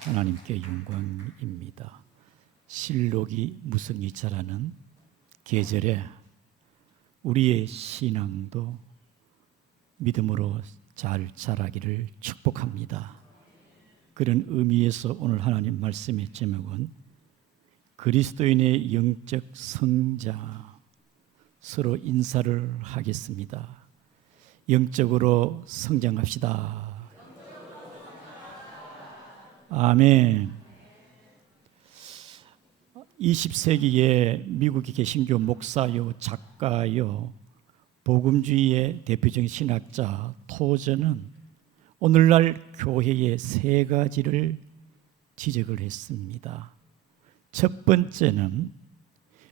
하나님께 영광입니다. 실록이 무성히 자라는 계절에 우리의 신앙도 믿음으로 잘 자라기를 축복합니다. 그런 의미에서 오늘 하나님 말씀의 제목은 그리스도인의 영적 성장, 서로 인사를 하겠습니다. 영적으로 성장합시다. 아멘. 20세기의 미국의 개신교 목사요, 작가요, 복음주의의 대표적인 신학자 토저는 오늘날 교회의 세 가지를 지적을 했습니다. 첫 번째는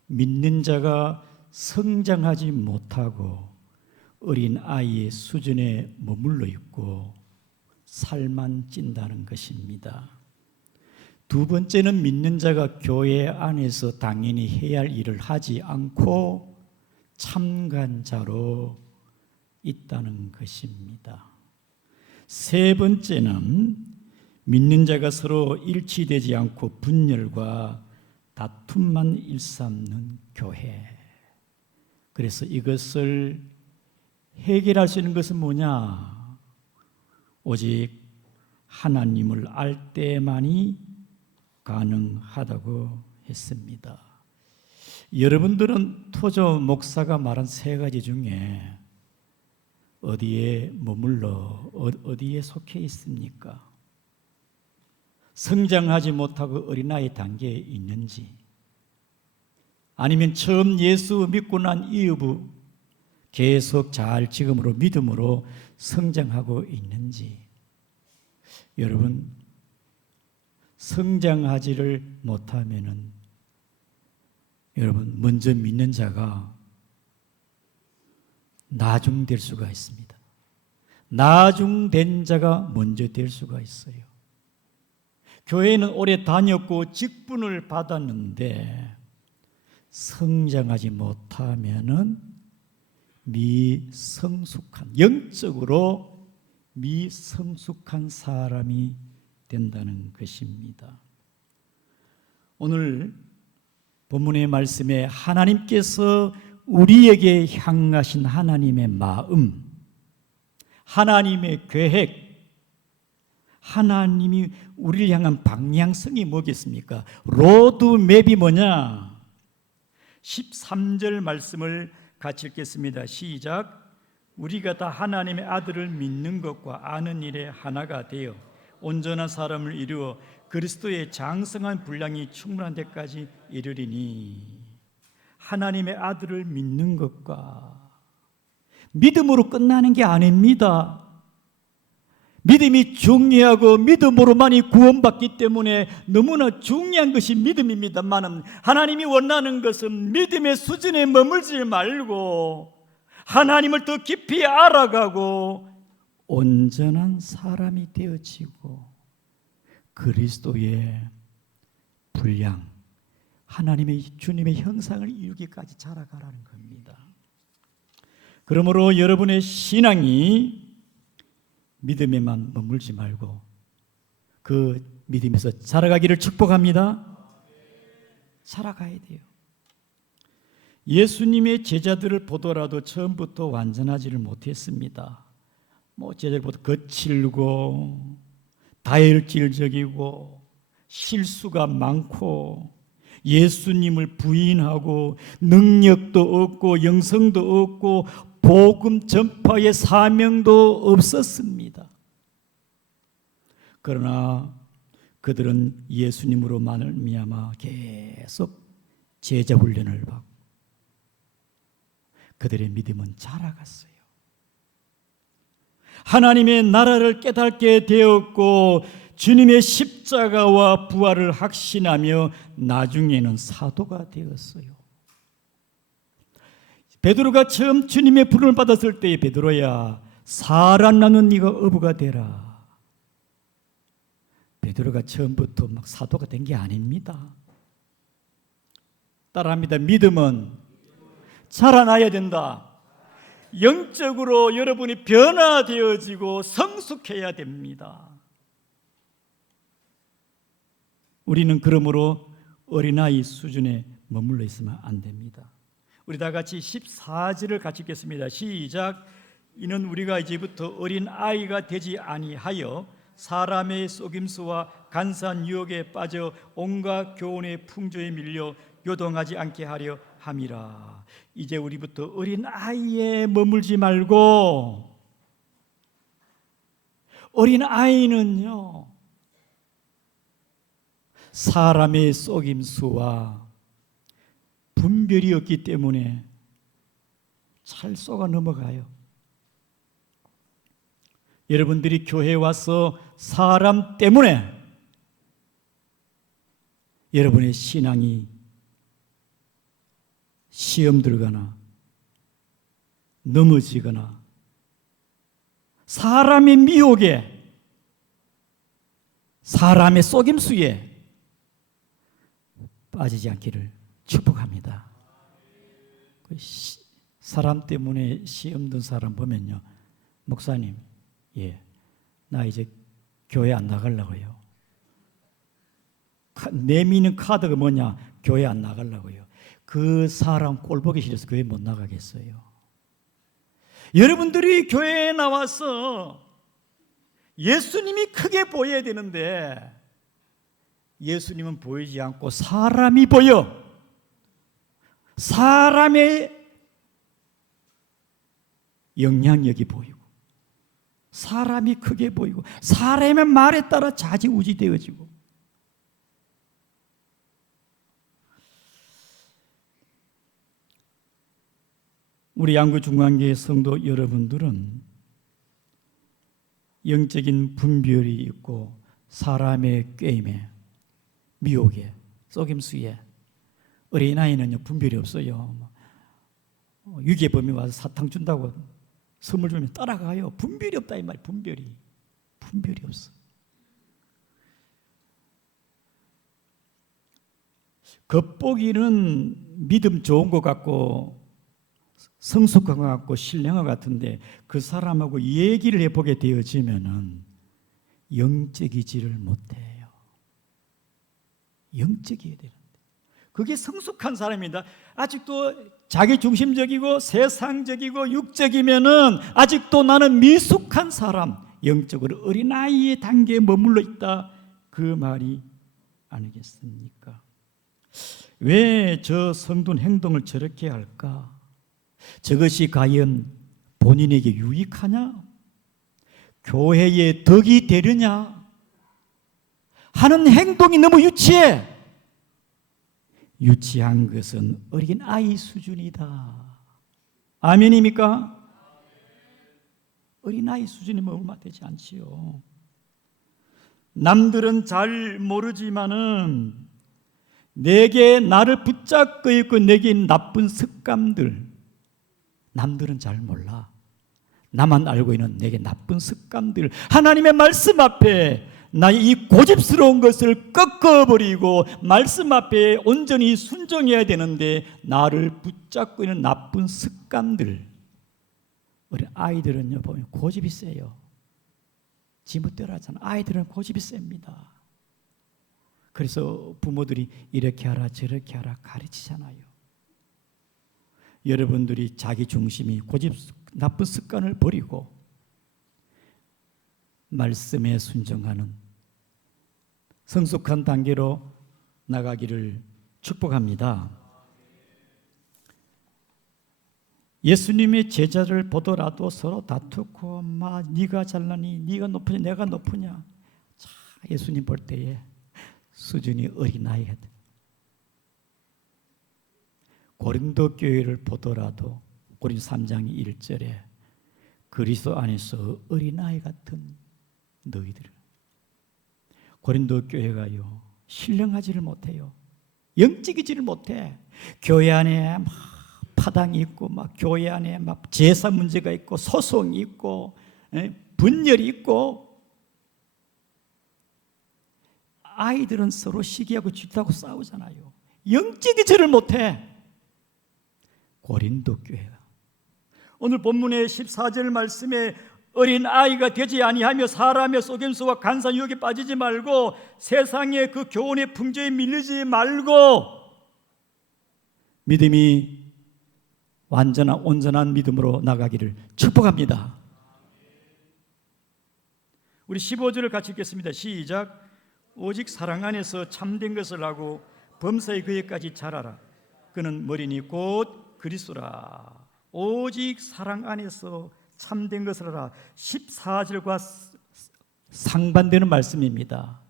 믿는 자가 성장하지 못하고 어린 아이의 수준에 머물러 있고 살만 찐다는 것입니다. 두 번째는 믿는 자가 교회 안에서 당연히 해야 할 일을 하지 않고 참관자로 있다는 것입니다. 세 번째는 믿는 자가 서로 일치되지 않고 분열과 다툼만 일삼는 교회. 그래서 이것을 해결할 수 있는 것은 뭐냐? 오직 하나님을 알 때만이 가능하다고 했습니다. 여러분들은 토저 목사가 말한 세 가지 중에 어디에 머물러 어디에 속해 있습니까? 성장하지 못하고 어린아이 단계에 있는지, 아니면 처음 예수 믿고 난 이후 계속 잘 지금으로 믿음으로 성장하고 있는지. 여러분, 성장하지를 못하면은 여러분 먼저 믿는 자가 나중될 수가 있습니다. 나중된 자가 먼저 될 수가 있어요. 교회는 오래 다녔고 직분을 받았는데 성장하지 못하면은 미성숙한, 영적으로 미성숙한 사람이 된다는 것입니다. 오늘 본문의 말씀에 하나님께서 우리에게 향하신 하나님의 마음, 하나님의 계획, 하나님이 우리를 향한 방향성이 뭐겠습니까? 로드맵이 뭐냐? 13절 말씀을 같이 읽겠습니다. 시작. 우리가 다 하나님의 아들을 믿는 것과 아는 일에 하나가 되어 온전한 사람을 이루어 그리스도의 장성한 분량이 충분한 데까지 이르리니. 하나님의 아들을 믿는 것과 믿음으로 끝나는 게 아닙니다. 믿음이 중요하고 믿음으로만이 구원받기 때문에 너무나 중요한 것이 믿음입니다만, 하나님이 원하는 것은 믿음의 수준에 머물지 말고 하나님을 더 깊이 알아가고 온전한 사람이 되어지고 그리스도의 분량, 하나님의 주님의 형상을 이루기까지 자라가라는 겁니다. 그러므로 여러분의 신앙이 믿음에만 머물지 말고 그 믿음에서 자라가기를 축복합니다. 자라가야 돼요. 예수님의 제자들을 보더라도 처음부터 완전하지를 못했습니다. 제자들보다 거칠고 다혈질적이고 실수가 많고 예수님을 부인하고 능력도 없고 영성도 없고 복음 전파의 사명도 없었습니다. 그러나 그들은 예수님으로 말미암아 계속 제자 훈련을 받고 그들의 믿음은 자라갔어요. 하나님의 나라를 깨닫게 되었고 주님의 십자가와 부활을 확신하며 나중에는 사도가 되었어요. 베드로가 처음 주님의 부름을 받았을 때, 베드로야 사람 낳는 네가 어부가 되라. 베드로가 처음부터 막 사도가 된 게 아닙니다. 따라합니다. 믿음은 자라나야 된다. 영적으로 여러분이 변화되어지고 성숙해야 됩니다. 우리는 그러므로 어린아이 수준에 머물러 있으면 안 됩니다. 우리 다 같이 14절을 같이 읽겠습니다. 시작. 이는 우리가 이제부터 어린아이가 되지 아니하여 사람의 속임수와 간사한 유혹에 빠져 온갖 교훈의 풍조에 밀려 요동하지 않게 하려 함이라. 이제 우리부터 어린아이에 머물지 말고, 어린아이는요 사람의 속임수와 분별이 없기 때문에 잘 속아 넘어가요. 여러분들이 교회에 와서 사람 때문에 여러분의 신앙이 시험 들거나 넘어지거나 사람의 미혹에, 사람의 속임수에 빠지지 않기를 축복합니다. 사람 때문에 시험 든 사람 보면요, 목사님, 나 이제 교회 안 나가려고요. 내미는 카드가 뭐냐? 교회 안 나가려고요. 그 사람 꼴 보기 싫어서 교회 못 나가겠어요. 여러분들이 교회에 나와서 예수님이 크게 보여야 되는데 예수님은 보이지 않고 사람이 보여. 사람의 영향력이 보이고 사람이 크게 보이고 사람의 말에 따라 좌지우지 되어지고, 우리 양구중앙교회 성도 여러분들은 영적인 분별이 있고 사람의 꾀임에, 미혹에, 속임수에, 어린아이는요 분별이 없어요. 유괴범이 와서 사탕 준다고 선물 주면 따라가요. 분별이 없다 이 말이에요. 분별이 없어. 겉보기는 믿음 좋은 것 같고 성숙한 것 같고 신령한 것 같은데 그 사람하고 얘기를 해보게 되어지면은 영적이지를 못해요. 영적이어야 되는데 그게 성숙한 사람입니다. 아직도 자기중심적이고 세상적이고 육적이면은 아직도 나는 미숙한 사람, 영적으로 어린아이의 단계에 머물러 있다, 그 말이 아니겠습니까? 왜 저 성도는 행동을 저렇게 할까? 저것이 과연 본인에게 유익하냐? 교회에 덕이 되느냐? 하는 행동이 너무 유치해. 유치한 것은 어린아이 수준이다. 아멘입니까? 어린아이 수준이면 얼마 되지 않지요. 남들은 잘 모르지만은 내게 나를 붙잡고 있고 내게 나쁜 습관들, 남들은 잘 몰라. 나만 알고 있는 내게 나쁜 습관들, 하나님의 말씀 앞에 나의 이 고집스러운 것을 꺾어버리고 말씀 앞에 온전히 순종해야 되는데 나를 붙잡고 있는 나쁜 습관들, 우리 아이들은요 보면 고집이 세요. 지멋대로 하잖아. 아이들은 고집이 셉니다. 그래서 부모들이 이렇게 하라 저렇게 하라 가르치잖아요. 여러분들이 자기 중심이 고집, 나쁜 습관을 버리고 말씀에 순종하는 성숙한 단계로 나가기를 축복합니다. 예수님의 제자를 보더라도 서로 다투고 네가 잘나니 네가 높으냐 내가 높으냐. 자, 예수님 볼 때에 수준이 어린아이가 돼. 고린도 교회를 보더라도 고린도 3장 1절에 그리스도 안에서 어린아이 같은 너희들, 고린도 교회가요 신령하지를 못해요. 영적이지를 못해. 교회 안에 막 파당이 있고 막 교회 안에 막 제사 문제가 있고 소송이 있고 분열이 있고, 아이들은 서로 시기하고 질투하고 싸우잖아요. 영적이지를 못해. 고린도 교회가 오늘 본문의 14절 말씀에 어린 아이가 되지 아니하며 사람의 속임수와 간사 유혹에 빠지지 말고 세상의 그 교훈의 풍조에 밀리지 말고 믿음이 완전한 온전한 믿음으로 나가기를 축복합니다. 우리 15절을 같이 읽겠습니다. 시작. 오직 사랑 안에서 참된 것을 하고 범사의 그에까지 자라라. 그는 머리니 곧 그리스도라. 오직 사랑 안에서 참된 것을 하라. 14절과 상반되는 말씀입니다.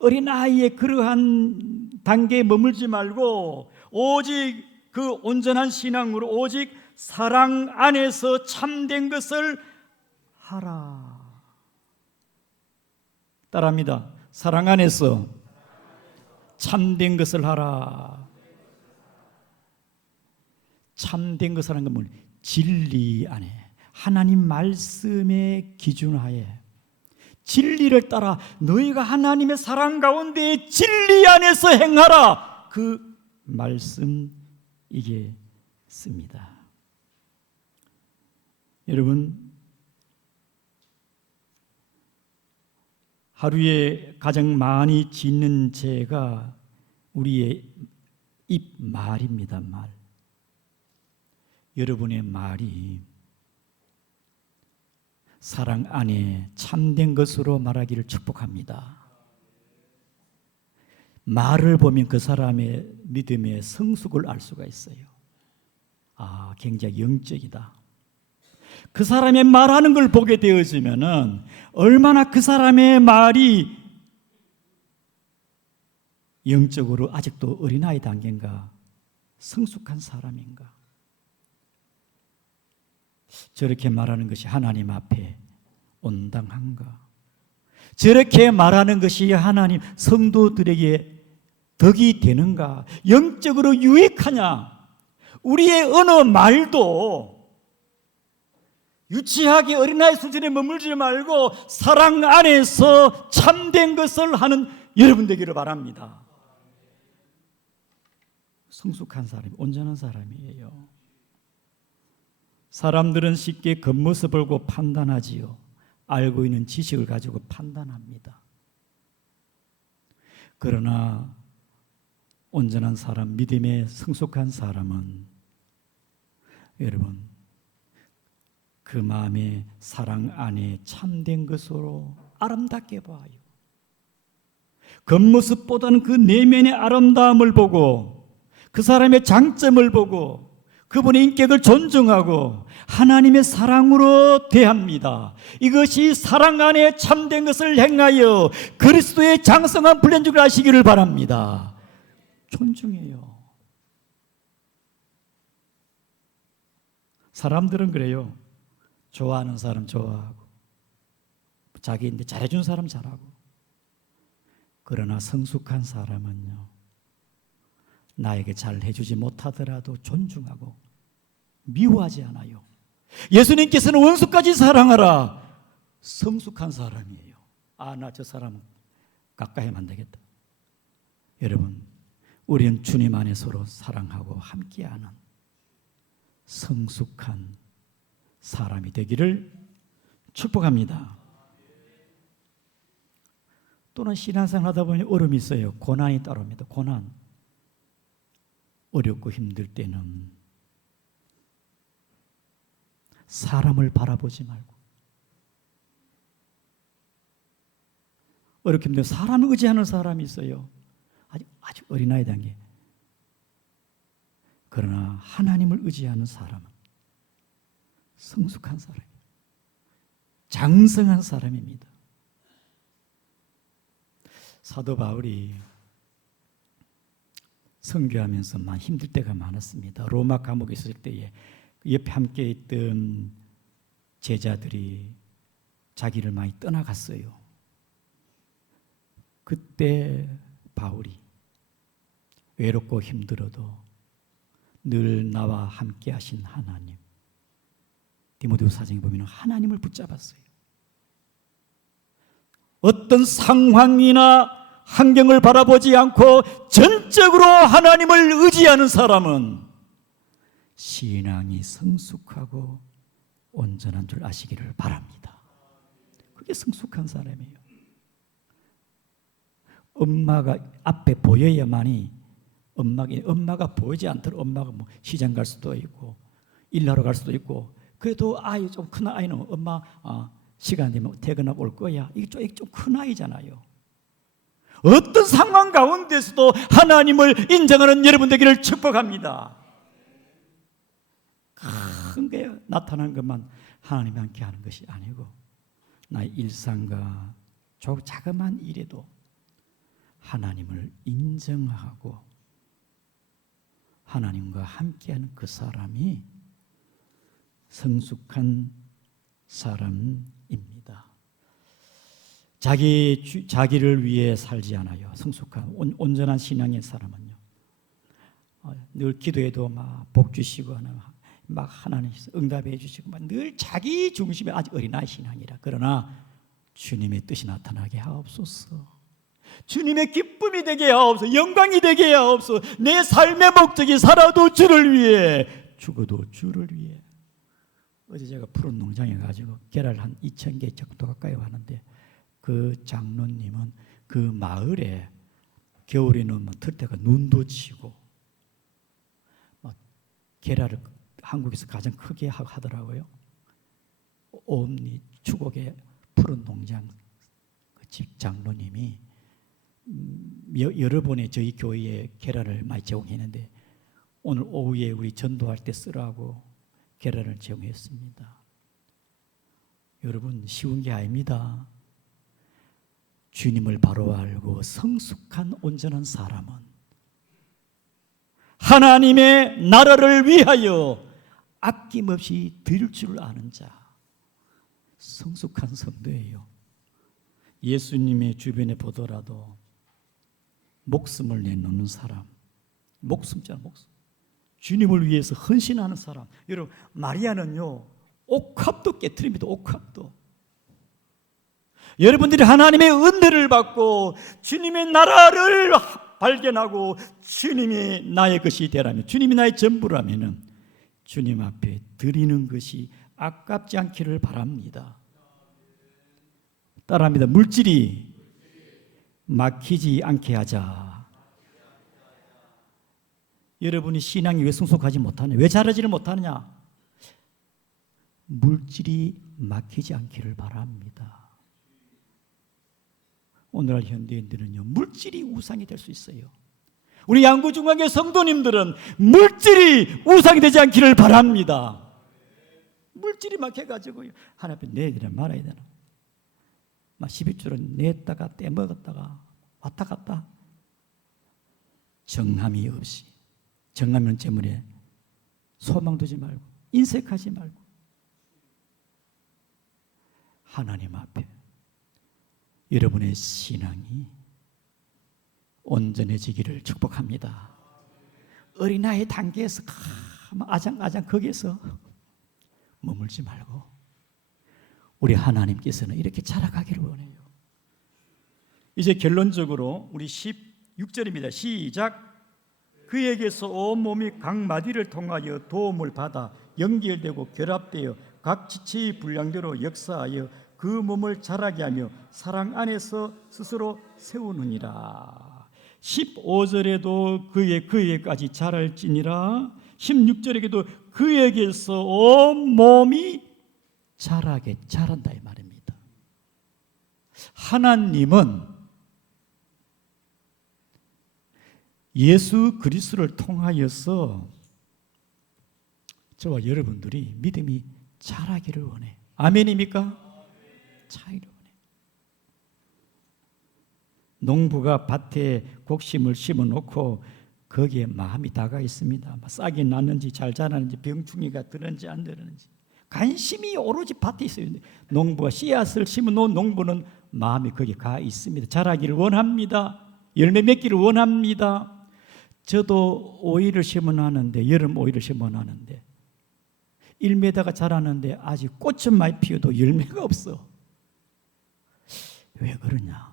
어린아이의 그러한 단계에 머물지 말고 오직 그 온전한 신앙으로 오직 사랑 안에서 참된 것을 하라. 따라합니다. 사랑 안에서 참된 것을 하라. 참된 것을 하는 건 뭐냐? 진리 안에 하나님 말씀의 기준하에 진리를 따라 너희가 하나님의 사랑 가운데 진리 안에서 행하라. 그 말씀이겠습니다. 여러분, 하루에 가장 많이 짓는 죄가 우리의 입 말입니다. 말. 여러분의 말이 사랑 안에 참된 것으로 말하기를 축복합니다. 말을 보면 그 사람의 믿음의 성숙을 알 수가 있어요. 아, 굉장히 영적이다. 그 사람의 말하는 걸 보게 되어지면은 얼마나 그 사람의 말이 영적으로 아직도 어린아이 단계인가, 성숙한 사람인가. 저렇게 말하는 것이 하나님 앞에 온당한가? 저렇게 말하는 것이 하나님 성도들에게 덕이 되는가? 영적으로 유익하냐? 우리의 어느 말도 유치하게 어린아이 수준에 머물지 말고 사랑 안에서 참된 것을 하는 여러분 되기를 바랍니다. 성숙한 사람이, 온전한 사람이에요. 사람들은 쉽게 겉모습을 보고 판단하지요. 알고 있는 지식을 가지고 판단합니다. 그러나 온전한 사람, 믿음의 성숙한 사람은 여러분 그 마음의 사랑 안에 참된 것으로 아름답게 봐요. 겉모습보다는 그 내면의 아름다움을 보고 그 사람의 장점을 보고 그분의 인격을 존중하고 하나님의 사랑으로 대합니다. 이것이 사랑 안에 참된 것을 행하여 그리스도의 장성한 분량 줄 아시기를 바랍니다. 존중해요. 사람들은 그래요. 좋아하는 사람 좋아하고 자기인데 잘해준 사람 잘하고. 그러나 성숙한 사람은요, 나에게 잘 해주지 못하더라도 존중하고 미워하지 않아요. 예수님께서는 원수까지 사랑하라. 성숙한 사람이에요. 아, 나 저 사람 가까이 하면 안 되겠다. 여러분, 우리는 주님 안에 서로 사랑하고 함께하는 성숙한 사람이 되기를 축복합니다. 또는 신앙생활 하다 보니 어려움이 있어요. 고난이 따라옵니다. 고난. 어렵고 힘들 때는 사람을 바라보지 말고, 어렵게 힘들면 사람을 의지하는 사람이 있어요. 아직 어린아이 단계. 그러나 하나님을 의지하는 사람은 성숙한 사람이에요. 장성한 사람입니다. 사도 바울이 선교하면서 많이 힘들 때가 많았습니다. 로마 감옥에 있을 때에 옆에 함께 있던 제자들이 자기를 많이 떠나갔어요. 그때 바울이 외롭고 힘들어도 늘 나와 함께 하신 하나님, 디모데후서 4장에 보면 하나님을 붙잡았어요. 어떤 상황이나 환경을 바라보지 않고 전적으로 하나님을 의지하는 사람은 신앙이 성숙하고 온전한 줄 아시기를 바랍니다. 그게 성숙한 사람이에요. 엄마가 앞에 보여야만이 엄마가 보이지 않도록 엄마가 뭐 시장 갈 수도 있고 일하러 갈 수도 있고 그래도 아이 좀 큰 아이는 엄마 시간 되면 퇴근하고 올 거야. 이게 좀 큰 아이잖아요. 어떤 상황 가운데서도 하나님을 인정하는 여러분 되기를 축복합니다. 큰 게 나타난 것만 하나님이 함께 하는 것이 아니고 나의 일상과 자그마한 일에도 하나님을 인정하고 하나님과 함께하는 그 사람이 성숙한 사람입니다. 자기를 위해 살지 않아요. 성숙한 온전한 신앙의 사람은요. 늘 기도해도 막 복 주시고 막 하나님 응답해 주시고 막 늘 자기 중심의 아직 어린아이 신앙이라. 그러나 주님의 뜻이 나타나게 하옵소서. 주님의 기쁨이 되게 하옵소서. 영광이 되게 하옵소서. 내 삶의 목적이 살아도 주를 위해 죽어도 주를 위해. 어제 제가 푸른 농장에 가지고 계란 한 2,000개 정도 가까이 왔는데 그 장로님은 그 마을에 겨울에는 막 들때가 눈도 치고 막 계란을 한국에서 가장 크게 하더라고요. 옴니 추곡의 푸른 농장 그 집 장로님이 여러 번에 저희 교회에 계란을 많이 제공했는데 오늘 오후에 우리 전도할 때 쓰라고 계란을 제공했습니다. 여러분 쉬운 게 아닙니다. 주님을 바로 알고 성숙한 온전한 사람은 하나님의 나라를 위하여 아낌없이 드릴 줄 아는 자, 성숙한 성도예요. 예수님의 주변에 보더라도 목숨을 내놓는 사람, 목숨. 주님을 위해서 헌신하는 사람. 여러분 마리아는요 옥합도 깨트립니다. 옥합도. 여러분들이 하나님의 은혜를 받고 주님의 나라를 발견하고 주님이 나의 것이 되라면, 주님이 나의 전부라면 주님 앞에 드리는 것이 아깝지 않기를 바랍니다. 따라합니다. 물질이 막히지 않게 하자. 여러분이 신앙이 왜 성숙하지 못하냐? 왜 자라지를 못하느냐? 물질이 막히지 않기를 바랍니다. 오늘날 현대인들은요 물질이 우상이 될 수 있어요. 우리 양구중앙의 성도님들은 물질이 우상이 되지 않기를 바랍니다. 물질이 막혀가지고요 하나님 앞에 내야 되나 말아야 되나 막 11조를 냈다가 떼먹었다가 왔다 갔다 정함이 없이, 정하면 재물에 소망 두지 말고 인색하지 말고 하나님 앞에 여러분의 신앙이 온전해지기를 축복합니다. 어린아이 단계에서 아장아장 거기에서 머물지 말고 우리 하나님께서는 이렇게 자라가기를 원해요. 이제 결론적으로 우리 16절입니다. 시작. 그에게서 온몸이 각 마디를 통하여 도움을 받아 연결되고 결합되어 각 지체의 분량대로 역사하여 그 몸을 자라게 하며 사랑 안에서 스스로 세우느니라. 15절에도 그에게까지 자랄지니라. 16절에게도 그에게서 온몸이 자란다 이 말입니다. 하나님은 예수 그리스도를 통하여서 저와 여러분들이 믿음이 자라기를 원해. 아멘입니까? 자라기를 원해. 농부가 밭에 곡식을 심어놓고 거기에 마음이 다가 있습니다. 싹이 났는지 잘 자라는지 병충해가 들었는지 안 들었는지 관심이 오로지 밭에 있어요. 농부가 씨앗을 심어놓은 농부는 마음이 거기에 가 있습니다. 자라기를 원합니다. 열매 맺기를 원합니다. 저도 오이를 심어놨는데, 여름 오이를 심어놨는데 1m가 자라는데 아직 꽃은 많이 피어도 열매가 없어. 왜 그러냐?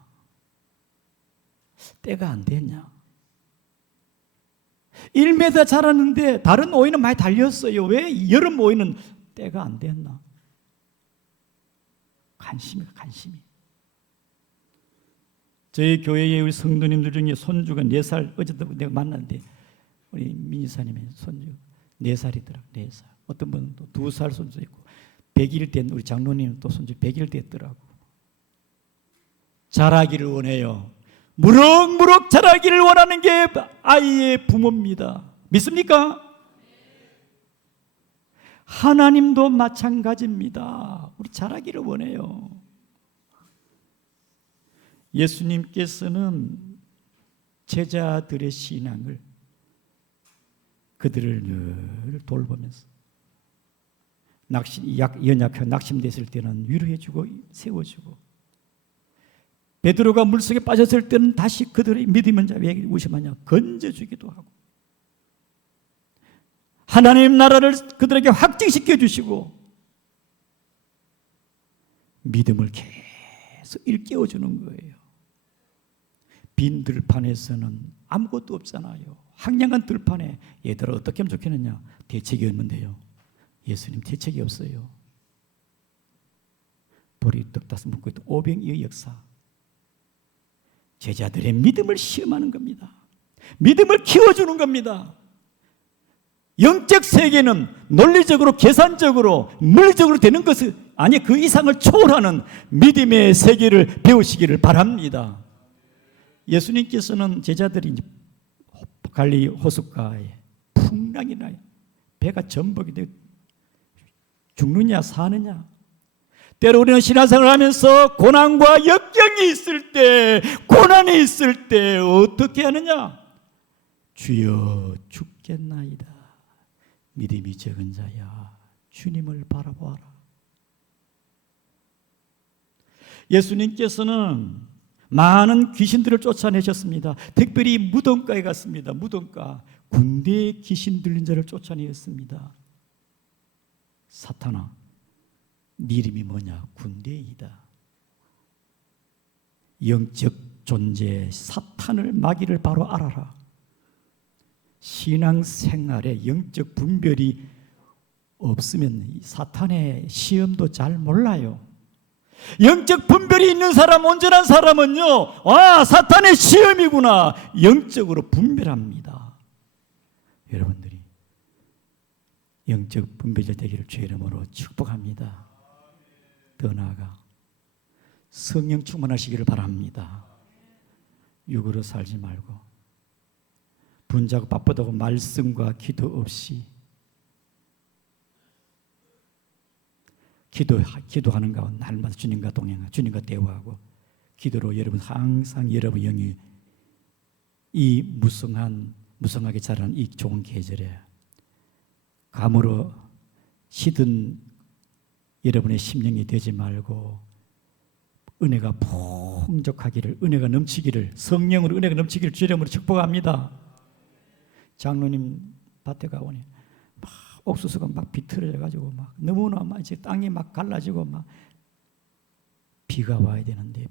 때가 안 됐냐? 1m 자랐는데 다른 오이는 많이 달렸어요. 왜 여름 오이는 때가 안 됐나? 관심이. 저희 교회의 우리 성도님들 중에 손주가 4살, 어제도 내가 만났는데 우리 민지사님의 손주 4살이더라고요. 4살. 어떤 분은 또 2살 손주 있고 100일 된 우리 장로님 또 손주 100일 됐더라고. 자라기를 원해요. 무럭무럭 자라기를 원하는 게 아이의 부모입니다. 믿습니까? 하나님도 마찬가지입니다. 우리 자라기를 원해요. 예수님께서는 제자들의 신앙을 그들을 늘 돌보면서 연약하고 낙심됐을 때는 위로해주고 세워주고, 베드로가 물속에 빠졌을 때는 다시 그들의 믿음은 자왜 의심하냐 건져주기도 하고, 하나님 나라를 그들에게 확증시켜 주시고 믿음을 계속 일깨워주는 거예요. 빈 들판에서는 아무것도 없잖아요. 황량한 들판에 얘들아 어떻게 하면 좋겠느냐, 대책이 없는데요. 예수님 대책이 없어요. 보리 떡 5 먹고 있던 오병이의 역사, 제자들의 믿음을 시험하는 겁니다. 믿음을 키워주는 겁니다. 영적 세계는 논리적으로 계산적으로 물리적으로 되는 것은 아니, 그 이상을 초월하는 믿음의 세계를 배우시기를 바랍니다. 예수님께서는 제자들이 갈릴리 호숫가에 풍랑이 나요. 배가 전복이 되고 죽느냐 사느냐. 때로 우리는 신앙생활을 하면서 고난과 역경이 있을 때, 고난이 있을 때 어떻게 하느냐? 주여 죽겠나이다. 믿음이 적은 자야, 주님을 바라보아라. 예수님께서는 많은 귀신들을 쫓아내셨습니다. 특별히 무덤가에 갔습니다. 무덤가, 군대의 귀신 들린 자를 쫓아내었습니다. 사탄아, 네 이름이 뭐냐? 군대이다. 영적 존재 사탄을 마귀를 바로 알아라. 신앙생활에 영적 분별이 없으면 사탄의 시험도 잘 몰라요. 영적 분별이 있는 사람, 온전한 사람은요, 사탄의 시험이구나, 영적으로 분별합니다. 여러분들이 영적 분별자 되기를 주의 이름으로 축복합니다. 더 나아가 성령 충만하시기를 바랍니다. 육으로 살지 말고 분자고 바쁘다고 말씀과 기도 없이 기도하는 가운데 날마다 주님과 동행하고 주님과 대화하고 기도로 여러분 항상 여러분 영이 이 무성하게 자라는 이 좋은 계절에 감으로 시든 여러분의 심령이 되지 말고 은혜가 풍족하기를, 은혜가 넘치기를, 성령으로 은혜가 넘치기를 주의 이름으로 축복합니다. 장로님 밭에 가보니 막 옥수수가 막 비틀어져 가지고 막 너무나 막 이제 땅이 막 갈라지고 막 비가 와야 되는데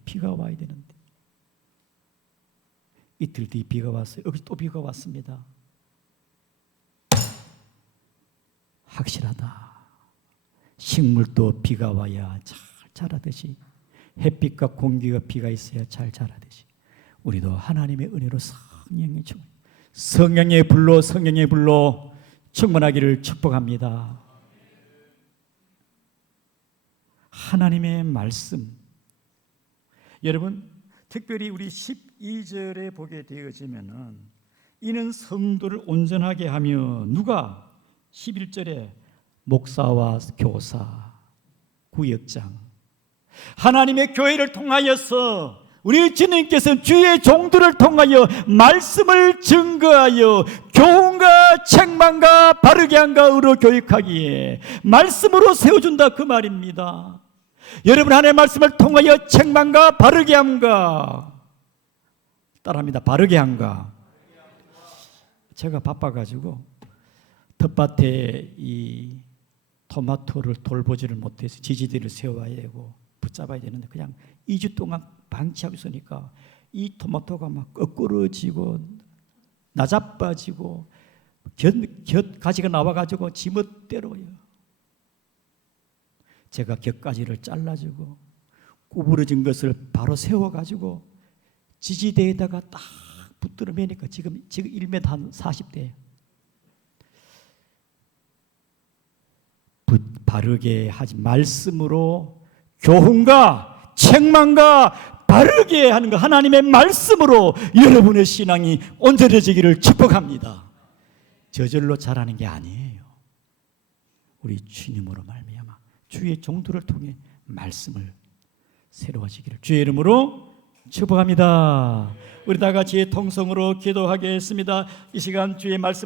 이틀 뒤 비가 왔어요. 여기 또 비가 왔습니다. 확실하다. 식물도 비가 와야 잘 자라듯이, 햇빛과 공기가 비가 있어야 잘 자라듯이 우리도 하나님의 은혜로 성령의 불로 충만하기를 축복합니다. 하나님의 말씀, 여러분 특별히 우리 12절에 보게 되어지면은 이는 성도를 온전하게 하며, 누가? 11절에 목사와 교사, 구역장, 하나님의 교회를 통하여서 우리 주님께서는 주의 종들을 통하여 말씀을 증거하여 교훈과 책망과 바르게 함과 의로 교육하기에 말씀으로 세워준다, 그 말입니다. 여러분 하나님의 말씀을 통하여 책망과 바르게 함과, 따라합니다, 바르게 함과. 제가 바빠가지고 텃밭에 이 토마토를 돌보지를 못해서 지지대를 세워야 되고 붙잡아야 되는데 그냥 2주 동안 방치하고 있으니까 이 토마토가 막 꺾으러지고 나자빠지고 가지가 나와가지고 지멋대로요. 제가 곁가지를 잘라주고 구부러진 것을 바로 세워가지고 지지대에다가 딱 붙들어 매니까 지금 1m 한 40대예요. 바르게 하지 말씀으로 교훈과 책망과 바르게 하는 것 하나님의 말씀으로 여러분의 신앙이 온전해지기를 축복합니다. 저절로 자라는 게 아니에요. 우리 주님으로 말미암아 주의 종들을 통해 말씀을 새로워지기를 주의 이름으로 축복합니다. 우리 다 같이 통성으로 기도하겠습니다. 이 시간 주의 말씀